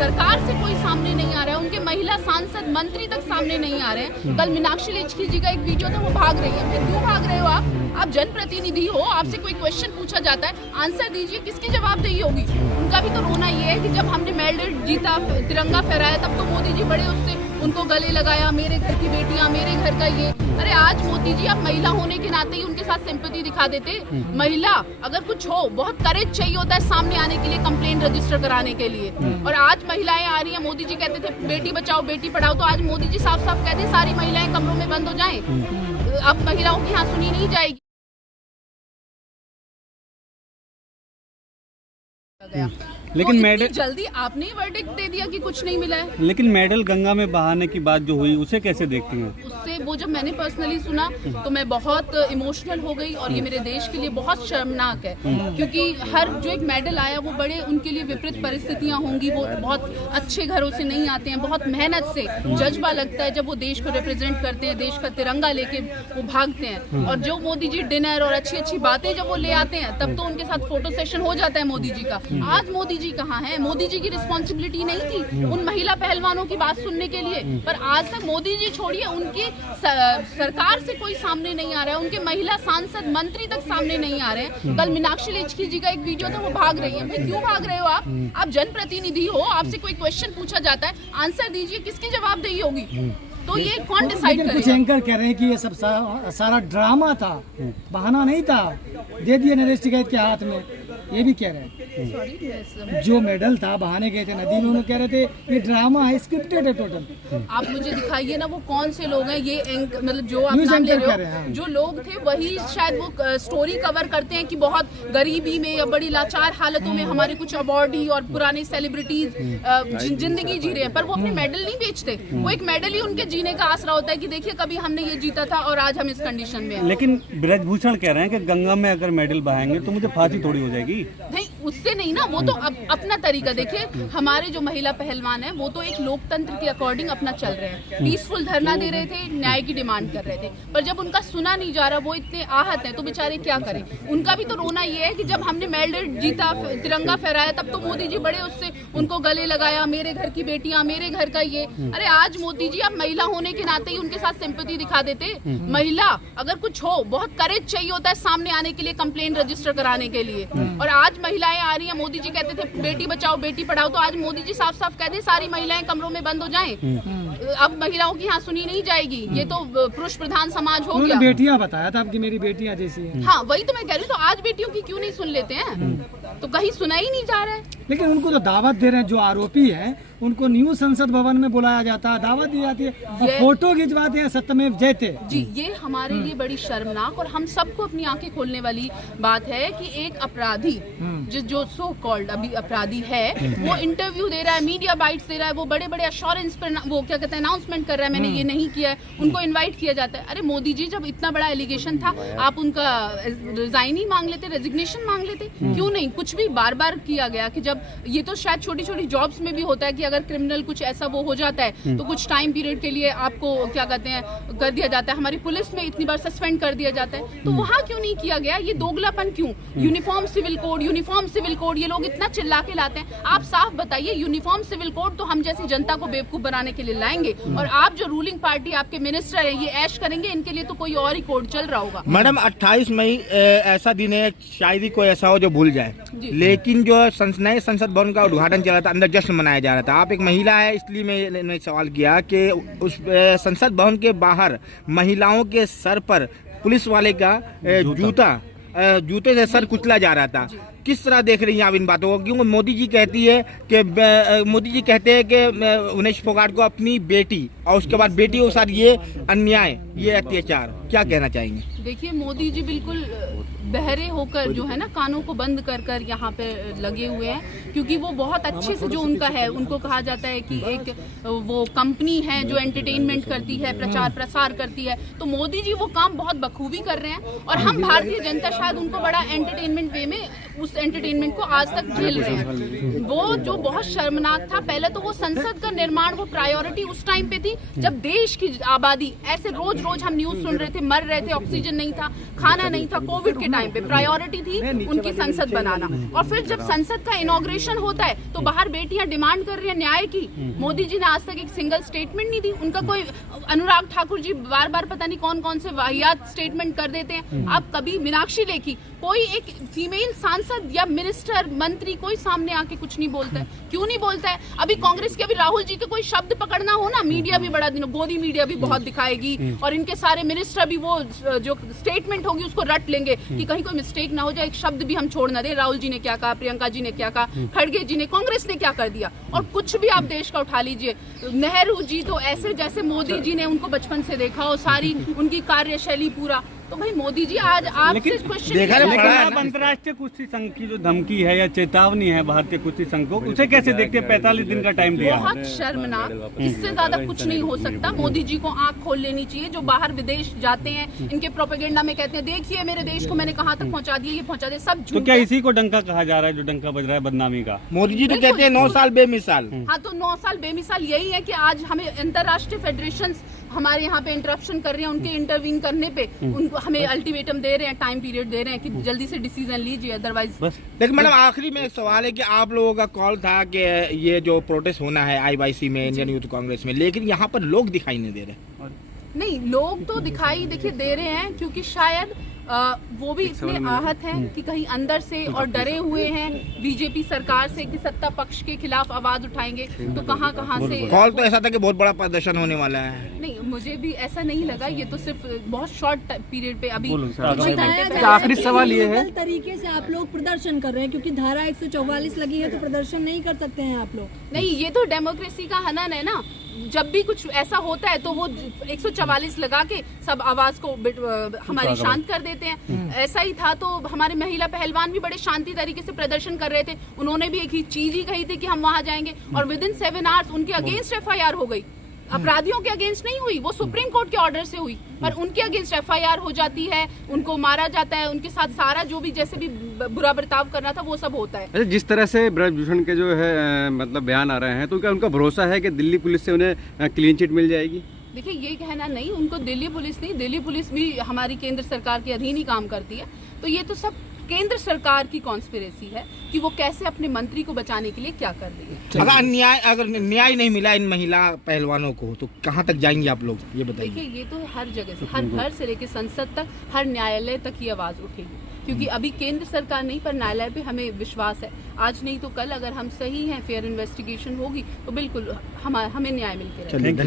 सरकार से कोई सामने नहीं आ रहा है, उनके महिला सांसद मंत्री तक सामने नहीं आ रहे हैं। कल मीनाक्षी लेखी जी का एक वीडियो था, वो भाग रही है। क्यों भाग रहे हो आप जनप्रतिनिधि हो, आपसे कोई क्वेश्चन पूछा जाता है, आंसर दीजिए, किसकी जवाबदेही होगी? उनका भी तो रोना ये है कि जब हमने मेडल जीता, तिरंगा फहराया, तब तो मोदी जी बड़े उससे उनको गले लगाया, मेरे घर की बेटियां, मेरे घर का ये। अरे आज मोदी जी आप महिला होने के नाते ही उनके साथ सिंपैथी दिखा देते। महिला अगर कुछ हो, बहुत करेज चाहिए होता है सामने आने के लिए, कंप्लेंट रजिस्टर कराने के लिए। और आज महिलाएं आ रही हैं, मोदी जी कहते थे बेटी बचाओ बेटी पढ़ाओ, तो आज मोदी जी साफ साफ कहते सारी महिलाएं कमरों में बंद हो जाएं। अब महिलाओं की यहाँ सुनी नहीं जाएगी। लेकिन तो मेडल जल्दी आपने ही वर्डिक्ट दे दिया कि कुछ नहीं मिला है। लेकिन मेडल गंगा में बहाने की बात जो हुई, उसे कैसे देखती हैं? उससे वो जब मैंने पर्सनली सुना तो मैं बहुत इमोशनल हो गई, और ये मेरे देश के लिए बहुत शर्मनाक है, क्योंकि हर जो एक मेडल आया वो बड़े उनके लिए विपरीत परिस्थितियां होंगी, वो बहुत अच्छे घरों से नहीं आते हैं, बहुत मेहनत से जज्बा लगता है जब वो देश को रिप्रेजेंट करते हैं, देश का तिरंगा लेके वो भागते हैं। और जो मोदी जी डिनर और अच्छी अच्छी बातें जब वो ले आते हैं, तब तो उनके साथ फोटो सेशन हो जाता है मोदी जी का। आज मोदी जी कहाँ है? मोदी जी की रिस्पॉन्सिबिलिटी नहीं थी उन महिला पहलवानों की बात सुनने के लिए? पर आज तक मोदी जी छोड़िए, उनकी सरकार से कोई सामने नहीं आ रहा है, उनके महिला सांसद मंत्री तक सामने नहीं आ रहे हैं। कल मीनाक्षी लेखी जी का एक वीडियो था, वो भाग रही है। भाई क्यों भाग रहे हो आप जनप्रतिनिधि हो, आपसे कोई क्वेश्चन पूछा जाता है, आंसर दीजिए, किसकी जवाबदेही होगी? तो ये कौन डिसाइड करेगा? कुछ एंकर कह रहे हैं कि ये सब सारा ड्रामा था, बहाना नहीं था, दे दिए नरेश टिकैत के हाथ में, ये भी कह रहे हैं। जो मेडल था बहाने गए थे नदी में, उन्होंने कह रहे थे ये ड्रामा है, स्क्रिप्टेड है टोटल। आप मुझे दिखाइए ना वो कौन से लोग हैं, ये मतलब जो आप नाम ले रहे हो, जो लोग थे वही शायद वो स्टोरी कवर करते हैं कि बहुत गरीबी में या बड़ी लाचार हालतों में हमारे कुछ अवार्डी और पुराने सेलिब्रिटीज जिंदगी जी रहे हैं, पर वो अपने मेडल नहीं बेचते। वो एक मेडल ही उनके जीने का आसरा होता है कि देखिए कभी हमने ये जीता था और आज हम इस कंडीशन में हैं। लेकिन ब्रजभूषण कह रहे हैं कि गंगा में अगर मेडल बहाएंगे तो मुझे फांसी थोड़ी हो जाएगी। नहीं, उससे नहीं ना, वो तो अपना तरीका देखिए। हमारे जो महिला पहलवान है वो तो एक लोकतंत्र के अकॉर्डिंग अपना चल रहे हैं, पीसफुल धरना दे रहे थे, न्याय की डिमांड कर रहे थे, पर जब उनका सुना नहीं जा रहा, वो इतने आहत हैं, तो बेचारे क्या करें? उनका भी तो रोना ये है कि जब हमने मेडल जीता, तिरंगा फहराया, तब तो मोदी जी बड़े उससे उनको गले लगाया, मेरे घर की बेटियां, मेरे घर का ये। अरे आज मोदी जी आप महिला होने के नाते ही उनके साथ सिंपैथी दिखा देते। महिला अगर कुछ हो, बहुत करेज चाहिए होता है सामने आने के लिए, कंप्लेंट रजिस्टर कराने के लिए। और आज महिलाएं आ रही हैं, मोदी जी कहते थे बेटी बचाओ बेटी पढ़ाओ, तो आज मोदी जी साफ साफ कहते सारी महिलाएं कमरों में बंद हो जाएं। अब महिलाओं की यहाँ सुनी नहीं जाएगी, ये तो पुरुष प्रधान समाज हो गया। बेटियां बताया था कि मेरी बेटियां जैसी हैं। हाँ, वही तो मैं कह रही हूँ, तो आज बेटियों की क्यों नहीं सुन लेते हैं? तो कहीं सुना ही नहीं जा रहा है। लेकिन उनको तो दावत दे रहे हैं, जो आरोपी हैं उनको न्यू संसद भवन में बुलाया जाता है, दावत दी जाती है, और फोटो खिंचवाते हैं सत्यमेव जयते जी। ये हमारे लिए बड़ी शर्मनाक और हम सबको अपनी आंखें खोलने वाली बात है कि एक अपराधी जो सो कॉल्ड अभी अपराधी है, वो इंटरव्यू दे रहा है, मीडिया बाइट्स दे रहा है, वो बड़े बड़े अश्योरेंस पर वो क्या कहते हैं अनाउंसमेंट कर रहा है, मैंने ये नहीं किया है, उनको इन्वाइट किया जाता है। अरे मोदी जी, जब इतना बड़ा एलिगेशन था, आप उनका रिजाइन ही मांग लेते, रेजिग्नेशन मांग लेते, क्यों नहीं? कुछ भी बार बार किया गया कि जब ये तो शायद छोटी छोटी जॉब्स में भी होता है कि अगर क्रिमिनल कुछ ऐसा वो हो जाता है तो कुछ टाइम पीरियड के लिए आपको क्या कहते हैं कर दिया जाता है। हमारी पुलिस में इतनी बार सस्पेंड कर दिया जाता है, तो वहाँ क्यों नहीं किया गया? ये दोगलापन क्यों? यूनिफॉर्म सिविल कोड, ये लोग इतना चिल्ला के लाते हैं। आप साफ बताइए, यूनिफॉर्म सिविल कोड तो हम जैसी जनता को बेवकूफ बनाने के लिए लाएंगे, और आप जो रूलिंग पार्टी, आपके मिनिस्टर है, ये ऐश करेंगे, इनके लिए तो कोई और ही कोड चल रहा होगा। मैडम 28 मई ऐसा दिन है, शायद ही कोई ऐसा हो जो भूल जाए, लेकिन जो नए संसद भवन का उद्घाटन चला था, अंदर जश्न मनाया जा रहा था। आप एक महिला है, इसलिए मैंने सवाल किया कि उस संसद भवन के बाहर महिलाओं के सर पर पुलिस वाले का जूते से सर कुचला जा रहा था। किस तरह देख रही हैं आप इन बातों को? क्योंकि मोदी जी कहते हैं कि उमेश फोगाट को अपनी बेटी और उसके बाद बेटियों के साथ ये अन्याय, ये अत्याचार, क्या कहना चाहेंगे? देखिए, मोदी जी बिल्कुल बहरे होकर जो है ना, कानों को बंद कर कर यहाँ पे लगे हुए हैं, क्योंकि वो बहुत अच्छे से जो उनका है, उनको कहा जाता है कि एक वो कंपनी है जो एंटरटेनमेंट करती है, प्रचार प्रसार करती है, तो मोदी जी वो काम बहुत बखूबी कर रहे हैं। और हम भारतीय जनता शायद उनको बड़ा एंटरटेनमेंट वे में उस एंटरटेनमेंट को आज तक झेल रहे हैं। वो जो बहुत शर्मनाक था, पहले तो वो संसद का निर्माण, वो प्रायोरिटी उस टाइम पे थी जब देश की आबादी ऐसे रोज रोज हम न्यूज सुन रहे थे, मर रहे थे, ऑक्सीजन नहीं था, खाना नहीं था, कोविड के टाइम पे प्रायोरिटी थी उनकी संसद बनाना। और फिर जब संसद का इनॉग्रेशन होता है तो बाहर बेटियां डिमांड कर रही है न्याय की। मोदी जी ने आज तक एक सिंगल स्टेटमेंट नहीं दी उनका। कोई अनुराग ठाकुर जी बार बार पता नहीं कौन कौन से वाहियात स्टेटमेंट कर देते हैं। आप कभी मीनाक्षी लेखी, कोई एक फीमेल सांसद या मिनिस्टर, मंत्री, कोई सामने आके कुछ नहीं बोलता है। क्यों नहीं बोलता है? अभी कांग्रेस के, अभी राहुल जी के कोई शब्द पकड़ना हो ना, मीडिया भी बड़ा दिन, गोदी मीडिया भी बहुत दिखाएगी और इनके सारे मिनिस्टर भी वो जो स्टेटमेंट होगी उसको रट लेंगे कि कहीं कोई मिस्टेक ना हो जाए, एक शब्द भी हम छोड़ ना दे। राहुल जी ने क्या कहा, प्रियंका जी ने क्या कहा, खड़गे जी ने, कांग्रेस ने क्या कर दिया। और कुछ भी आप देश का उठा लीजिए, नेहरू जी तो ऐसे जैसे मोदी जी ने उनको बचपन से देखा हो, सारी उनकी कार्यशैली पूरा। तो भाई मोदी जी आज आपसे क्वेश्चन, लेकिन आप अंतर्राष्ट्रीय कुश्ती संघ की जो धमकी है या चेतावनी है भारतीय कुश्ती संघ को, उसे कैसे देखते हैं? 45 दिन का टाइम दिया। बहुत शर्मनाक, इससे ज्यादा कुछ नहीं हो सकता। मोदी जी को आंख खोल लेनी चाहिए। जो बाहर विदेश जाते हैं, इनके प्रोपेगेंडा में कहते हैं देखिए मेरे देश को मैंने कहां तक पहुंचा दिया, ये पहुंचा दिया, सब तो झूठ क्या है। इसी को डंका कहा जा रहा है, जो डंका बज रहा है बदनामी का? मोदी जी तो कहते हैं 9 साल बेमिसाल। हाँ, तो 9 साल बेमिसाल यही है कि आज हमें अंतर्राष्ट्रीय फेडरेशंस हमारे यहाँ पे इंटरप्शन कर रहे हैं, उनके इंटरवीन करने पे उनको हमें अल्टीमेटम दे रहे हैं, टाइम पीरियड दे रहे हैं कि जल्दी से डिसीजन लीजिए, अदरवाइज बस। लेकिन मैडम आखिरी में एक सवाल है कि आप लोगों का कॉल था कि ये जो प्रोटेस्ट होना है IYC में, इंडियन यूथ कांग्रेस में, लेकिन यहाँ पर लोग दिखाई नहीं दे रहे। नहीं, लोग तो दिखाई देखिए दे रहे हैं क्योंकि शायद वो भी इतने आहत हैं कि कहीं अंदर से और डरे हुए हैं बीजेपी सरकार से कि सत्ता पक्ष के खिलाफ आवाज उठाएंगे, तो कहाँ से। कॉल तो ऐसा था कि बहुत बड़ा प्रदर्शन होने वाला है। नहीं, मुझे भी ऐसा नहीं लगा। ये तो सिर्फ बहुत शॉर्ट पीरियड पे अभी आखिरी सवाल ये है, तरीके से आप लोग प्रदर्शन कर रहे हैं क्योंकि धारा 144 लगी है तो प्रदर्शन नहीं कर सकते हैं आप लोग। नहीं, ये तो डेमोक्रेसी का हनन है ना। जब भी कुछ ऐसा होता है तो वो 144 लगा के सब आवाज को हमारी शांत कर देते हैं। ऐसा ही था तो हमारे महिला पहलवान भी बड़े शांति तरीके से प्रदर्शन कर रहे थे। उन्होंने भी एक ही चीज ही कही थी कि हम वहां जाएंगे और विद इन 7 आवर्स उनके अगेंस्ट FIR हो गई। अपराधियों के अगेंस्ट नहीं हुई, वो सुप्रीम कोर्ट के ऑर्डर से हुई, पर उनके अगेंस्ट FIR हो जाती है, उनको मारा जाता है, उनके साथ सारा जो भी जैसे भी बुरा बर्ताव करना था वो सब होता है। अच्छा, जिस तरह से ब्रजभूषण के जो है मतलब बयान आ रहे हैं, तो क्या उनका भरोसा है कि दिल्ली पुलिस से उन्हें क्लीन चिट मिल जाएगी? देखिए, ये कहना नहीं, उनको दिल्ली पुलिस नहीं, दिल्ली पुलिस भी हमारी केंद्र सरकार के अधीन ही काम करती है। तो ये तो सब केंद्र सरकार की कॉन्स्पिरेसी है कि वो कैसे अपने मंत्री को बचाने के लिए क्या कर रही है। अगर न्याय नहीं मिला इन महिला पहलवानों को तो कहाँ तक जाएंगे आप लोग, ये बताइए। देखिए, ये तो हर जगह से, हर घर से लेकर संसद तक, हर न्यायालय तक ये आवाज उठेगी क्योंकि अभी केंद्र सरकार नहीं पर न्यायालय पे हमें विश्वास है। आज नहीं तो कल अगर हम सही हैं, फेयर इन्वेस्टिगेशन होगी तो बिल्कुल हमें न्याय मिलकर रहेगा।